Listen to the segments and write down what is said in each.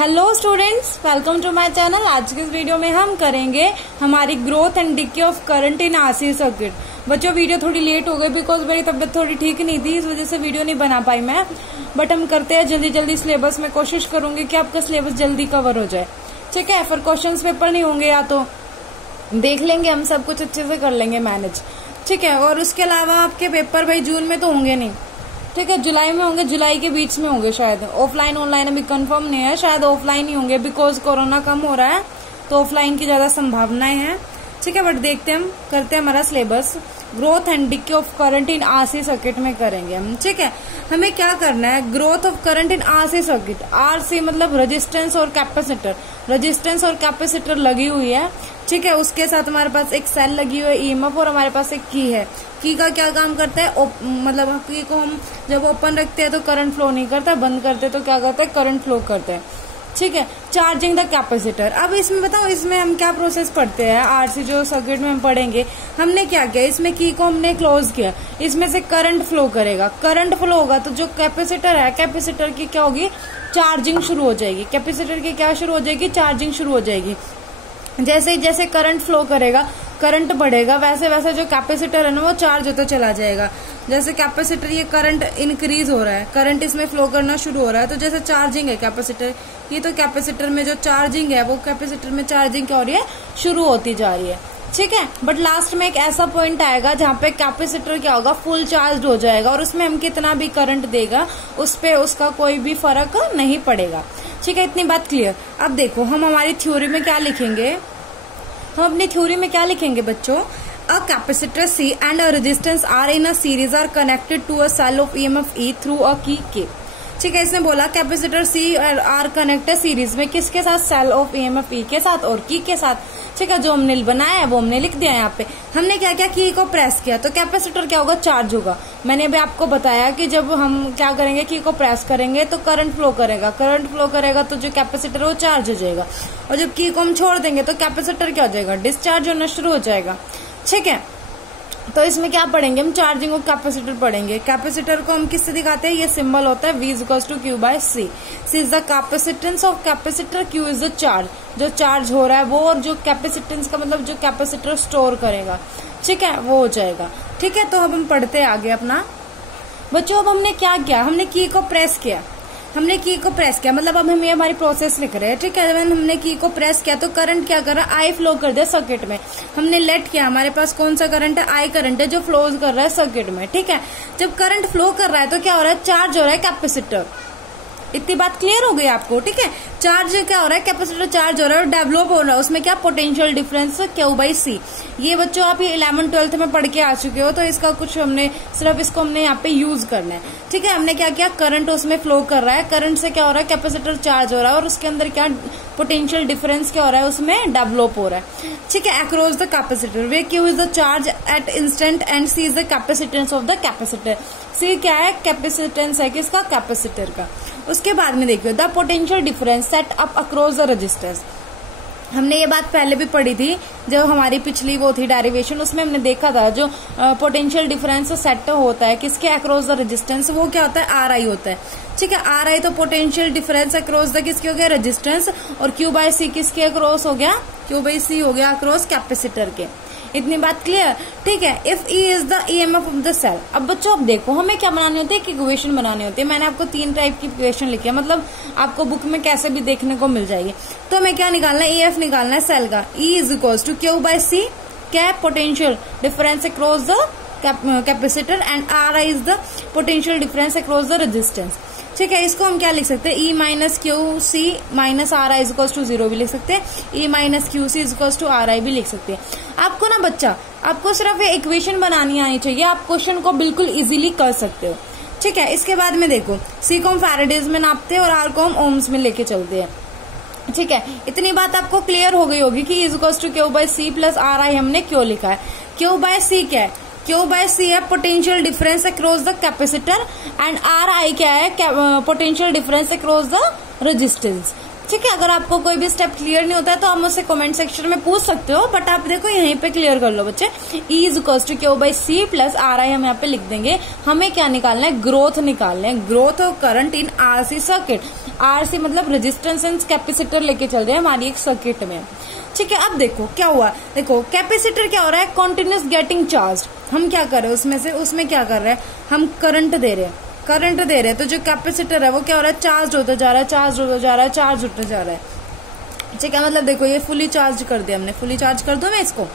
Hello students, welcome to my channel. आज के इस वीडियो में हम करेंगे हमारी growth and decay of current in RC circuit. बच्चों, वीडियो थोड़ी लेट हो गई बिकॉज मेरी तबीयत थोड़ी ठीक नहीं थी, इस वजह से वीडियो नहीं बना पाई मैं। बट हम करते हैं जल्दी जल्दी सिलेबस में, कोशिश करूंगी कि आपका सिलेबस जल्दी कवर हो जाए। ठीक है, फिर क्वेश्चन पेपर नहीं होंगे या तो देख लेंगे, हम सब कुछ अच्छे से कर लेंगे मैनेज। ठीक है, और उसके अलावा आपके पेपर भाई जून में तो होंगे नहीं, ठीक है, जुलाई में होंगे, जुलाई के बीच में होंगे शायद। ऑफलाइन ऑनलाइन अभी कंफर्म नहीं है, शायद ऑफलाइन ही होंगे बिकॉज कोरोना कम हो रहा है तो ऑफलाइन की ज्यादा संभावनाएं हैं। ठीक है, बट देखते हैं, हम करते हैं हमारा syllabus. Growth and decay of current in RC circuit में करेंगे हम। ठीक है, हमें क्या करना है, growth of current in RC circuit. RC मतलब रेजिस्टेंस और कैपेसिटर, रेजिस्टेंस और कैपेसिटर लगी हुई है। ठीक है, उसके साथ हमारे पास एक सेल लगी हुई है ईएमएफ, और हमारे पास एक की है। की का क्या काम करता है, मतलब की को हम जब ओपन रखते हैं तो करंट फ्लो नहीं करता, बंद करते तो क्या करता है, करंट फ्लो करता है। ठीक है, चार्जिंग द कैपेसिटर। अब इसमें बताओ, इसमें हम क्या प्रोसेस पढ़ते हैं, आरसी जो सर्किट में हम पढ़ेंगे। हमने क्या किया, इसमें की को हमने क्लोज किया, इसमें से करंट फ्लो करेगा। करंट फ्लो होगा तो जो कैपेसिटर है, कैपेसिटर की क्या होगी, चार्जिंग शुरू हो जाएगी। कैपेसिटर की क्या शुरू हो जाएगी, चार्जिंग शुरू हो जाएगी। जैसे जैसे करंट फ्लो करेगा, करंट बढ़ेगा, वैसे वैसे जो कैपेसिटर है ना वो चार्ज होता चला जाएगा। जैसे कैपेसिटर, ये करंट इंक्रीज हो रहा है, करंट इसमें फ्लो करना शुरू हो रहा है, तो जैसे चार्जिंग है कैपेसिटर, ये तो कैपेसिटर में जो चार्जिंग है वो कैपेसिटर में चार्जिंग क्या हो रही है, शुरू होती जा रही है। ठीक है, बट लास्ट में एक ऐसा पॉइंट आएगा जहाँ पे कैपेसिटर क्या होगा, फुल चार्ज हो जाएगा, और उसमें हम कितना भी करंट देगा उस पे उसका कोई भी फर्क नहीं पड़ेगा। ठीक है, इतनी बात क्लियर। अब देखो, हम हमारी थ्योरी में क्या लिखेंगे, हम अपनी थ्योरी में क्या लिखेंगे बच्चों, a capacitor C and a resistance R in a series are connected to a cell of EMF E through a key K। ठीक है, इसने बोला कैपेसिटर C और R कनेक्ट है सीरीज में, किसके साथ, सेल ऑफ EMF E के साथ और की के साथ। ठीक है, जो हमने बनाया है वो हमने लिख दिया है यहाँ पे। हमने क्या किया, की को प्रेस किया तो कैपेसिटर क्या होगा, चार्ज होगा। मैंने अभी आपको बताया कि जब हम क्या करेंगे, की को प्रेस करेंगे तो करंट फ्लो करेगा, करंट फ्लो करेगा तो जो कैपेसिटर है वो चार्ज हो जाएगा, और जब की को हम छोड़ देंगे तो कैपेसिटर क्या हो जाएगा, डिस्चार्ज होना शुरू हो जाएगा। ठीक है, तो इसमें क्या पढ़ेंगे हम, चार्जिंग और कैपेसिटर पढ़ेंगे। कैपेसिटर को हम किससे दिखाते हैं, ये सिंबल होता है V equals to Q by C। C is the capacitance of capacitor, Q is the charge, जो चार्ज हो रहा है वो, और जो कैपेसिटेंस का मतलब जो कैपेसिटर स्टोर करेगा, ठीक है, वो हो जाएगा। ठीक है, तो अब हम पढ़ते हैं आगे अपना। बच्चों, अब हमने क्या किया, हमने की को प्रेस किया, हमने की को प्रेस किया, मतलब अब हम ये हमारी प्रोसेस लिख रहे हैं। ठीक है, जब हमने की को प्रेस किया तो करंट क्या कर रहा है, आई फ्लो कर दिया सर्किट में। हमने लेट किया, हमारे पास कौन सा करंट है, आई करंट है जो फ्लो कर रहा है सर्किट में। ठीक है, जब करंट फ्लो कर रहा है तो क्या हो रहा है, चार्ज हो रहा है कैपेसिटर। इतनी बात क्लियर हो गई आपको। ठीक है, चार्ज क्या हो रहा है, कैपेसिटर चार्ज हो रहा है और डेवलप हो रहा है, उसमें क्या, potential difference Q by C। ये बच्चों आप ये 11th-12th में पढ़ के आ चुके हो, तो इसका कुछ हमने सिर्फ इसको हमने यहाँ पे यूज करना है। ठीक है, हमने क्या किया, करंट उसमें फ्लो कर रहा है, करंट से क्या हो रहा है, कैपेसिटर चार्ज हो रहा है, और उसके अंदर क्या पोटेंशियल डिफरेंस क्या हो रहा है, उसमें डेवलप हो रहा है। ठीक है, across the capacitor way Q is the charge at instant and C is the capacitance of the capacitor. C क्या है, कैपेसिटेंस है किसका, कैपेसिटर का। उसके बाद में देखियो, the potential difference set up across the resistance. हमने ये बात पहले भी पढ़ी थी, जब हमारी पिछली वो थी डेरिवेशन, उसमें हमने देखा था जो पोटेंशियल डिफरेंस सेट होता है किसके, अक्रॉस द रेजिस्टेंस, वो क्या होता है, RI होता है। ठीक है, RI तो पोटेंशियल डिफरेंस अक्रॉस द किसके हो गया, रेजिस्टेंस, और Q बाई C किसके अक्रॉस हो गया, Q बाई C हो गया अक्रॉस कैपेसिटर के। इतनी बात क्लियर। ठीक है, if E is the EMF of the cell. अब बच्चों, अब देखो, हमें क्या बनानी होती है, इक्वेशन बनानी होती है। मैंने आपको 3 टाइप की इक्वेशन लिखी है, मतलब आपको बुक में कैसे भी देखने को मिल जाएगी। तो हमें क्या निकालना है, EF निकालना है सेल का। E is equals to Q by C, क्या, potential difference across the capacitor, and RI is the potential difference across the resistance. ठीक है, इसको हम क्या लिख सकते हैं, E minus Q C minus RI is equals to 0 भी लिख सकते हैं, E minus Q C is equals to RI भी लिख सकते हैं। आपको ना बच्चा, आपको सिर्फ ये इक्वेशन बनानी आनी चाहिए, आप क्वेश्चन को बिल्कुल इजीली कर सकते हो। ठीक है, इसके बाद में देखो, C को हम फैराडेज में नापते हैं और R को हम ओम्स में लेके चलते हैं। ठीक है, इतनी बात आपको क्लियर हो गई होगी कि is equals to Q by C plus RI हमने क्यों लिखा है। Q बाई C क्या है, Q बाई C है potential difference across the capacitor, and RI क्या है, potential difference across the resistance. ठीक है। अगर आपको कोई भी स्टेप क्लियर नहीं होता है तो आप मुझसे कमेंट सेक्शन में पूछ सकते हो, बट आप देखो यहीं पे क्लियर कर लो बच्चे। E is equal to Q by C plus R I हम यहाँ पे लिख देंगे। हमें क्या निकालना है, ग्रोथ निकालना है, growth of current in RC circuit. RC मतलब रेजिस्टेंस एंड कैपेसिटर लेके चल रहे हैं हमारी एक सर्किट में, ठीक है। अब देखो क्या हुआ, देखो कैपेसिटर क्या हो रहा है, कॉन्टिन्यूस गेटिंग चार्ज। हम क्या कर रहे हैं उसमें क्या कर रहे हैं, हम करंट दे रहे हैं, तो जो कैपेसिटर है वो क्या हो रहा है, चार्ज होता जा रहा है, चार्ज होता जा रहा है, ठीक है। मतलब देखो ये फुली चार्ज कर दिया हमने, फुली चार्ज कर दो मैं इसको,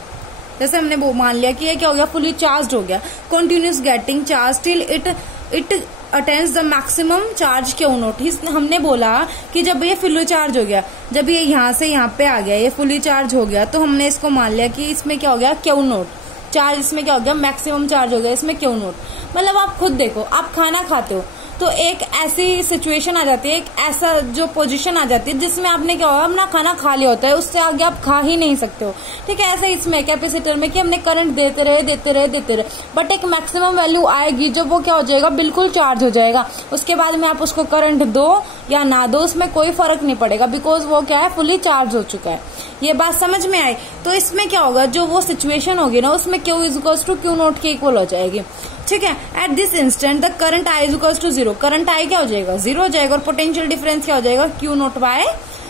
जैसे हमने वो मान लिया कि ये क्या हो गया, फुली चार्ज हो गया। Continuous getting charge till it attains the maximum charge Q note. हमने बोला कि जब ये फुली चार्ज हो गया, जब ये यहाँ से यहाँ पे आ गया, ये फुली चार्ज हो गया, तो हमने इसको मान लिया कि इसमें क्या हो गया, क्यू नोट चार्ज, इसमें क्या हो गया, मैक्सिमम चार्ज हो गया, इसमें क्यू नोट। मतलब आप खुद देखो, आप खाना खाते हो तो एक ऐसी सिचुएशन आ जाती है, एक ऐसा जो पोजीशन आ जाती है जिसमें आपने क्या होगा, अपना खाना खा लिया होता है, उससे आगे आप खा ही नहीं सकते हो, ठीक है। ऐसे इसमें कैपेसिटर में कि हमने करंट देते रहे, बट एक मैक्सिमम वैल्यू आएगी जब वो क्या हो जाएगा, बिल्कुल चार्ज हो जाएगा। उसके बाद में आप उसको करंट दो या ना दो, उसमें कोई फर्क नहीं पड़ेगा, बिकॉज वो क्या है, फुली चार्ज हो चुका है। ये बात समझ में आई। तो इसमें क्या होगा, जो वो सिचुएशन होगी ना, उसमें Q is equal to Q note के इक्वल हो जाएगी, ठीक है। At this instant the current I is equal to 0, current I क्या हो जाएगा, 0 हो जाएगा, और पोटेंशियल डिफरेंस क्या हो जाएगा, Q naught by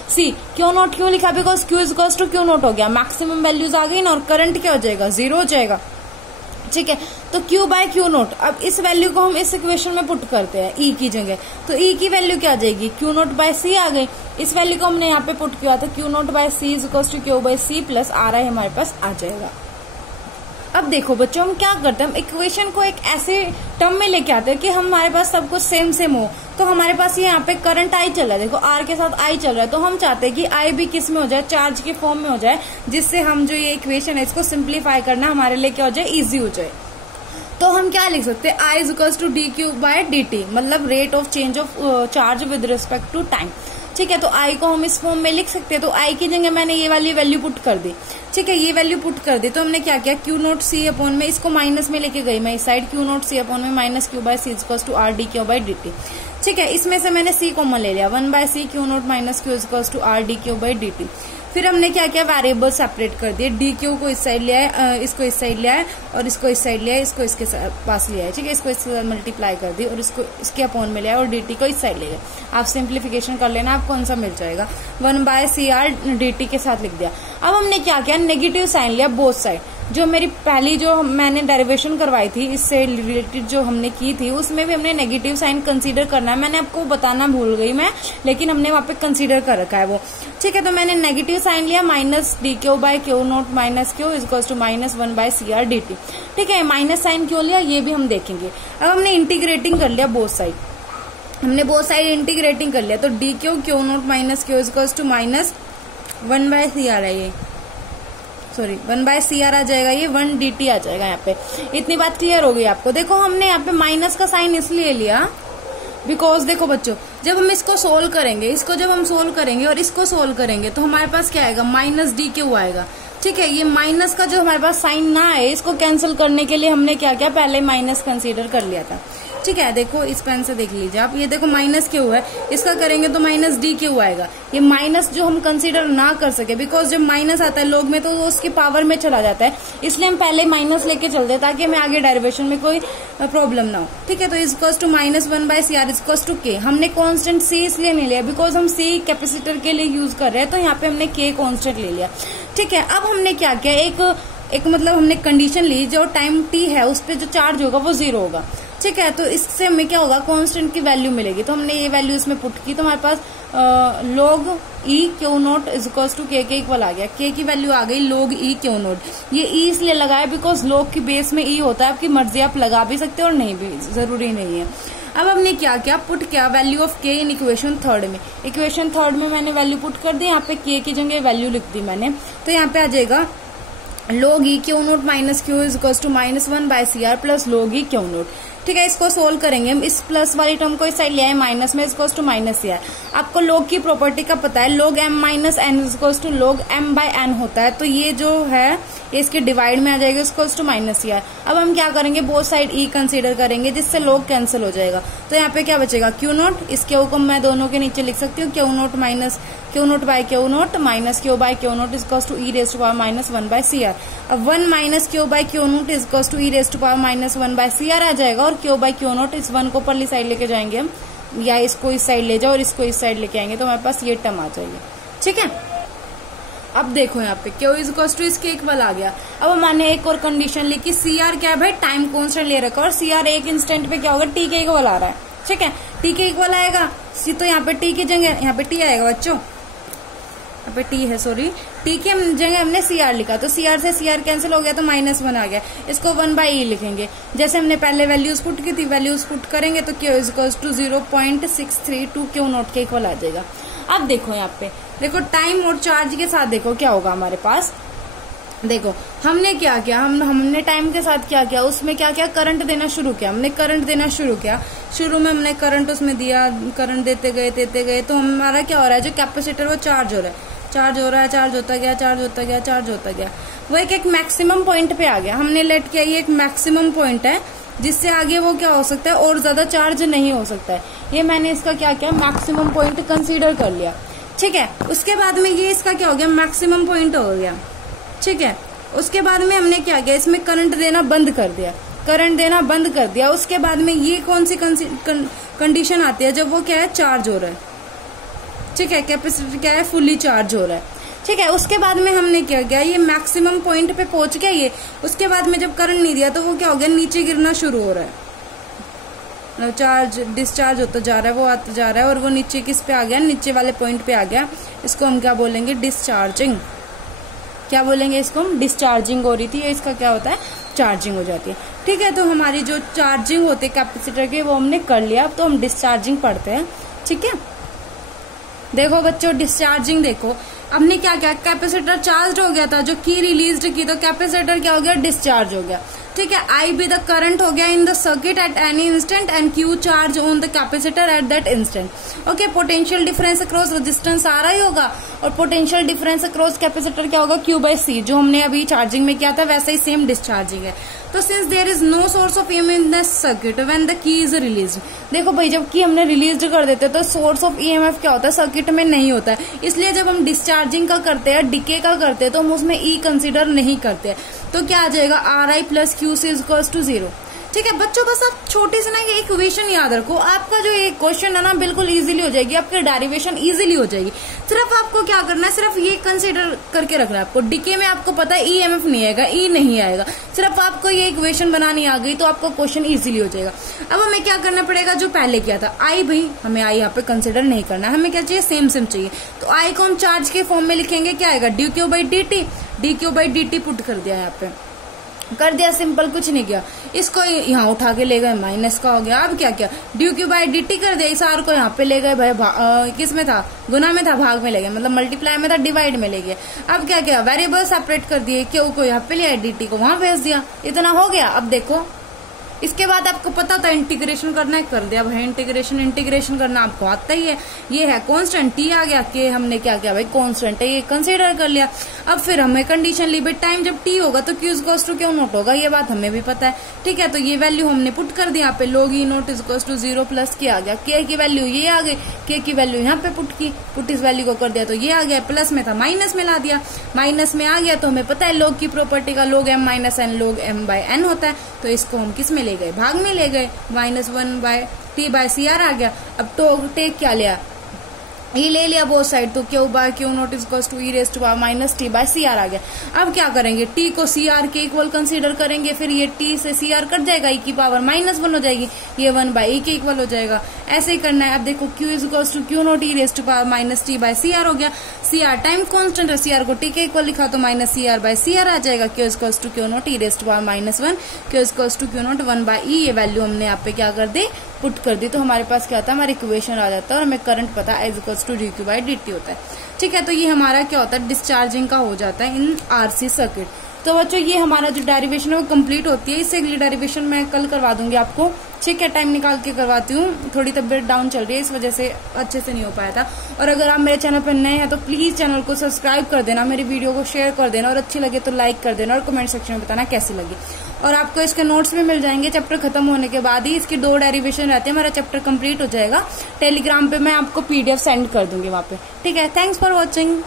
C. Q naught क्यों लिखा, because Q is equal to Q naught हो गया, मैक्सिमम वैल्यूज आ गई ना, और करंट क्या हो जाएगा, 0 हो जाएगा, ठीक है। तो Q बाय क्यू नोट, अब इस वैल्यू को हम इस इक्वेशन में पुट करते हैं E की जगह, तो E की वैल्यू क्या आ जाएगी, क्यू नोट बाय सी आ गई। इस वैल्यू को हमने यहाँ पे पुट किया था, Q naught by C is equal to Q by C plus R I हमारे पास आ जाएगा। अब देखो बच्चों, हम क्या करते हैं, हम इक्वेशन को एक ऐसे टर्म में लेके आते हैं कि हमारे पास सब कुछ सेम हो। तो हमारे पास ये यहाँ पे करंट आई चल रहा है, देखो आर के साथ आई चल रहा है, तो हम चाहते हैं कि आई भी किस में हो जाए, चार्ज के फॉर्म में हो जाए, जिससे हम जो ये इक्वेशन है इसको सिंप्लीफाई करना हमारे लिए क्या हो जाए, इजी हो जाए। तो हम क्या लिख सकते हैं, I is equal to D Q by D t, मतलब rate of change of charge with respect to time, ठीक है। तो आई को हम इस फॉर्म में लिख सकते हैं। तो आई की जगह मैंने ये वाली वैल्यू पुट कर दी, ठीक है, ये वैल्यू पुट कर दी। तो हमने क्या किया, क्यू नोट सी अपॉन में, इसको माइनस में लेके गई मैं इस side, Q naught C upon में minus Q by C is equal to R D Q by D T, ठीक है। इसमें से मैंने सी कॉमन ले लिया, 1 by C Q note minus Q is equal to R D Q by D T. फिर हमने क्या किया, वेरिएबल सेपरेट कर दिए, डी क्यू को इस साइड लिया है, इसको इस साइड लिया है, और इसको इस साइड लिया है, इसको इसके पास लिया है, ठीक है। इसको इससे मल्टीप्लाई कर दी और इसको इसके अपॉन में लिया है, और डी टी को इस साइड ले गया। आप सिंप्लीफिकेशन कर लेना, आपको कौन सा मिल जाएगा, 1 by C R D T के साथ लिख दिया। अब हमने क्या किया, नेगेटिव साइन लिया बोथ साइड। जो मेरी पहली जो मैंने डेरिवेशन करवाई थी इससे रिलेटेड जो हमने की थी, उसमें भी हमने नेगेटिव साइन कंसीडर करना है। मैंने आपको बताना भूल गई मैं, लेकिन हमने वहां पे कंसीडर कर रखा है वो, ठीक है। तो मैंने नेगेटिव साइन लिया, minus D Q by Q note minus Q is equal to minus 1 by C R D T, ठीक है। माइनस साइन क्यों लिया ये भी हम देखेंगे। अब हमने इंटीग्रेटिंग कर लिया बोथ साइड, हमने बोथ साइड इंटीग्रेटिंग कर लिया, तो D Q Q note minus Q is equal to minus 1 by C R है, ये सॉरी 1 बाय सी आर आ जाएगा, ये 1 डी टी आ जाएगा। यहाँ पे इतनी बात क्लियर हो गई आपको। देखो हमने यहाँ पे माइनस का साइन इसलिए लिया बिकॉज देखो बच्चों, जब हम इसको सोल्व करेंगे, इसको जब हम सोल्व करेंगे और इसको सोल्व करेंगे, तो हमारे पास क्या आएगा, माइनस डी क्यू आएगा, ठीक है। ये माइनस का जो हमारे पास साइन ना आए, इसको कैंसिल करने के लिए हमने क्या किया, पहले माइनस कंसीडर कर लिया था, ठीक है। देखो इस पेन से देख लीजिए आप, ये देखो माइनस क्यू है, इसका करेंगे तो माइनस डी क्यू आएगा। ये माइनस जो हम कंसीडर ना कर सके, बिकॉज जब माइनस आता है लोग में तो वो उसकी पावर में चला जाता है, इसलिए हम पहले माइनस लेके चलते हैं ताकि हमें आगे डेरिवेशन में कोई प्रॉब्लम ना हो, ठीक है। तो is equal to minus 1 by C R is equal to K. हमने कांस्टेंट सी इसलिए नहीं लिया बिकॉज हम सी कैपेसिटर के लिए यूज कर रहे हैं, तो यहाँ पे हमने के कांस्टेंट ले लिया, ठीक है। अब हमने क्या किया, एक मतलब हमने कंडीशन ली, जो टाइम टी है उस पर जो चार्ज होगा वो 0 होगा, ठीक है। तो इससे हमें क्या होगा, कांस्टेंट की वैल्यू मिलेगी। तो हमने ये वैल्यू इसमें पुट की, तो हमारे पास log e Q nought is equal to K equal आ गया। के की वैल्यू आ गई log e क्यू नोट। ये e इसलिए लगाया बिकॉज log की बेस में e होता है, आपकी मर्जी, आप लगा भी सकते हो और नहीं भी, जरूरी नहीं है। अब हमने क्या किया, पुट किया वैल्यू ऑफ के इन इक्वेशन थर्ड में। इक्वेशन थर्ड में मैंने वैल्यू पुट कर दी, यहाँ पे के की जगह वैल्यू लिख दी मैंने। तो यहाँ पे आ जाएगा log e Q note minus Q is equal to minus 1 by C R plus log e Q nought. ठीक है, इसको सोल्व करेंगे हम। इस प्लस वाली टर्म को इस साइड ले आए माइनस में, इसको टू माइनस सी आर। आपको log की प्रॉपर्टी का पता है, log m minus N equals to log m by N होता है। तो ये जो है ये इसके डिवाइड में आ जाएगा, equals to minus C R. अब हम क्या करेंगे, बोथ साइड e कंसीडर करेंगे, जिससे log कैंसिल हो जाएगा। तो यहाँ पे क्या बचेगा, क्यू नोट। इस क्यू को मैं दोनों के नीचे लिख सकती हूँ, q note minus q naught by Q note minus Q by Q naught equals to e raise to power minus 1 by C R. अब 1 minus Q by Q naught equals to e raise to power minus 1 by C R आ जाएगा। और Q by Q note इस 1 को परली side लेके जाएंगे हम, या इसको इस साइड ले जाओ और इसको इस साइड लेके आएंगे, तो हमारे पास ये टर्म आ जाएगी। ठीक है, अब देखो यहाँ पे क्यू इज इक्वल्स टू इसके इक्वल आ गया। अब हमने एक और कंडीशन ली कि सी आर क्या है भाई, टाइम कॉन्स्टेंट ले रखा, और सी आर एक इंस्टेंट पे क्या होगा, टी के इक्वल आ रहा है। ठीक है, टी के इक्वल आएगा, सी तो यहाँ पे टी की जगह यहाँ पे टी आएगा बच्चों, यहाँ पे टी है, सॉरी, टी की जगह हमने सी आर लिखा, तो सी आर से सी आर कैंसिल हो गया, तो माइनस 1 आ गया। इसको 1 बाई ई लिखेंगे, जैसे हमने पहले वैल्यूज पुट की थी, वैल्यूज पुट करेंगे तो Q is equals to 0.632 Q note के इक्वल आ जाएगा। अब देखो यहाँ पे, देखो टाइम और चार्ज के साथ देखो क्या होगा हमारे पास। देखो हमने क्या किया, हमने टाइम के साथ क्या किया, उसमें क्या किया, करंट देना शुरू किया। हमने करंट देना शुरू किया, शुरू में हमने करंट उसमें दिया, करंट देते गए, तो हमारा क्या हो रहा है, जो कैपेसिटर वो चार्ज हो रहा है, चार्ज हो रहा है, चार्ज होता गया, चार्ज होता गया, चार्ज होता गया। वो एक मैक्सिमम पॉइंट पे आ गया, हमने लेट किया, ये एक मैक्सिमम पॉइंट है, जिससे आगे वो क्या हो सकता है, और ज्यादा चार्ज नहीं हो सकता है। ये मैंने इसका क्या किया, मैक्सिमम पॉइंट कंसीडर कर लिया। ठीक है, उसके बाद में ये इसका क्या हो गया, मैक्सिमम पॉइंट हो गया। ठीक है, उसके बाद में हमने क्या किया, इसमें करंट देना बंद कर दिया, करंट देना बंद कर दिया। उसके बाद में ये कौन सी कंडीशन आती है, जब वो क्या है, चार्ज हो रहा है। ठीक है, कैपेसिटर क्या है, फुल्ली चार्ज हो रहा है। ठीक है, उसके बाद में हमने क्या किया, ये मैक्सिमम पॉइंट पे पहुंच गया ये। उसके बाद में जब करंट नहीं दिया तो वो क्या हो गया, नीचे गिरना शुरू हो रहा है, मतलब चार्ज डिस्चार्ज होता जा रहा है, वो आता जा रहा है, और वो नीचे किस पे आ गया, नीचे वाले पॉइंट पे आ गया। इसको हम क्या बोलेंगे, डिस्चार्जिंग। क्या बोलेंगे इसको हम, डिस्चार्जिंग हो रही थी, इसका क्या होता है, चार्जिंग हो जाती है। ठीक है, तो हमारी जो चार्जिंग होती है कैपेसिटर की वो हमने कर लिया। अब तो हम डिस्चार्जिंग पढ़ते हैं। ठीक है, देखो बच्चों, डिस्चार्जिंग देखो, हमने क्या किया, कैपेसिटर चार्ज हो गया था, जो की रिलीज की, तो कैपेसिटर क्या हो गया, डिस्चार्ज हो गया। ठीक है, आई बी द करंट हो गया in the circuit at any instant and q charge on the capacitor at that instant. Okay, potential difference across resistance आ रहा ही होगा, और पोटेंशियल डिफरेंस अक्रॉस कैपेसिटर क्या होगा, क्यू बाई सी, जो हमने अभी चार्जिंग में किया था वैसे ही सेम डिस्चार्जिंग है। तो since there is no source of EMF in the circuit when the key is released, देखो भाई जब की हमने रिलीज कर देते तो सोर्स ऑफ ईएमएफ क्या होता है, सर्किट में नहीं होता है। इसलिए जब हम डिस्चार्जिंग का करते हैं, डीके का करते हैं, तो हम उसमें ई कंसीडर नहीं करते हैं। तो क्या आ जाएगा, R I plus Q C is equals to 0। ठीक है बच्चों, बस आप छोटी सी ना ये इक्वेशन याद रखो, आपका जो ये क्वेश्चन है ना बिल्कुल इजीली हो जाएगी, आपकी डेरिवेशन इजीली हो जाएगी। सिर्फ आपको क्या करना है, सिर्फ ये कंसीडर करके रखना है आपको, डीके में आपको पता है ईएमएफ नहीं आएगा, ई नहीं आएगा, सिर्फ आपको ये इक्वेशन बनानी आ गई तो आपको क्वेश्चन इजीली हो जाएगा। अब हमें क्या करना पड़ेगा, जो पहले किया था आई, भाई हमें आई यहाँ पे कंसिडर नहीं करना, हमें क्या चाहिए, सेम सेम चाहिए। तो आई को हम चार्ज के फॉर्म में लिखेंगे, क्या आएगा, D Q by D T, D Q by D T put कर दिया, यहाँ पे कर दिया, सिंपल, कुछ नहीं किया। इसको यहाँ उठा के ले गए, माइनस का हो गया। अब क्या किया, D Q by D T कर दिया, इस आर को यहाँ पे ले गए, भाई किस में था, गुना में था, भाग में ले गए, मतलब मल्टीप्लाई में था, डिवाइड में ले गए। अब क्या किया, वेरिएबल सेपरेट कर दिए, क्यू को यहाँ पे लिया, डी टी को वहां भेज दिया, इतना हो गया। अब देखो इसके बाद आपको पता था इंटीग्रेशन करना है, कर दिया भाई इंटीग्रेशन करना आपको आता ही है। ये है कांस्टेंट, टी आ गया, के हमने क्या किया भाई, कांस्टेंट है, ये कंसीडर कर लिया। अब फिर हमें कंडीशन ली भाई, टाइम जब टी होगा तो Q equals to Q nought होगा, ये बात हमें भी पता है। ठीक है, तो ये वैल्यू हमने पुट कर दी यहाँ पे, log E nought equals to 0 plus K आ गया, के की वैल्यू ये आ गई, के की वैल्यू यहाँ पे पुट इस वैल्यू को कर दिया तो ये आ गया, प्लस में था माइनस में ला दिया, माइनस में आ गया तो हमें पता है log की प्रॉपर्टी का log m minus N log m by N होता है। तो इसको हम किस में ले गए, भाग में ले गए, -1 by t by C R आ गया। अब तो टेक क्या लिया, ये ले लिया बोथ साइड, तो q by Q naught equals to e raise to power minus t by C R आ गया। अब क्या करेंगे, टी को सी आर के इक्वल कंसीडर करेंगे, फिर ये टी से सी आर कट जाएगा, ई की पावर -1 हो जाएगी, ये 1 बाय ई के इक्वल हो जाएगा। ऐसे ही करना है। अब देखो q is equals to Q naught e raise to power minus t by C R हो गया। सी आर टाइम कॉन्स्टेंट है, सी आर को टी के इक्वल लिखा तो minus C R by C R आ जाएगा। Q is equals to Q naught e raise to power -1, q is equals to Q naught 1 by e, ये value हमने यहाँ पे क्या कर दी, पुट कर दी। तो हमारे पास क्या होता है, हमारा इक्वेशन आ जाता है और हमें करंट पता है is equals to D Q by D T होता है। ठीक है, तो ये हमारा क्या होता है, डिस्चार्जिंग का हो जाता है इन आरसी सर्किट। तो बच्चों ये हमारा जो डेरिवेशन है वो कंप्लीट होती है। इससे अगली डेरिवेशन मैं कल करवा दूंगी आपको, ठीक है, टाइम निकाल के करवाती हूँ। थोड़ी तबीयत डाउन चल रही है, इस वजह से अच्छे से नहीं हो पाया था। और अगर आप मेरे चैनल पर नए हैं तो प्लीज चैनल को सब्सक्राइब कर देना, मेरी वीडियो को शेयर कर देना, और अच्छी लगे तो लाइक कर देना, और कमेंट सेक्शन में बताना कैसी लगी। और आपको इसके नोट्स भी मिल जाएंगे चैप्टर खत्म होने के बाद ही। इसकी 2 डेरिवेशन रहती है, मेरा चैप्टर कंप्लीट हो जाएगा। टेलीग्राम पे मैं आपको PDF सेंड कर दूंगी वहां पे, ठीक है। Thanks for watching.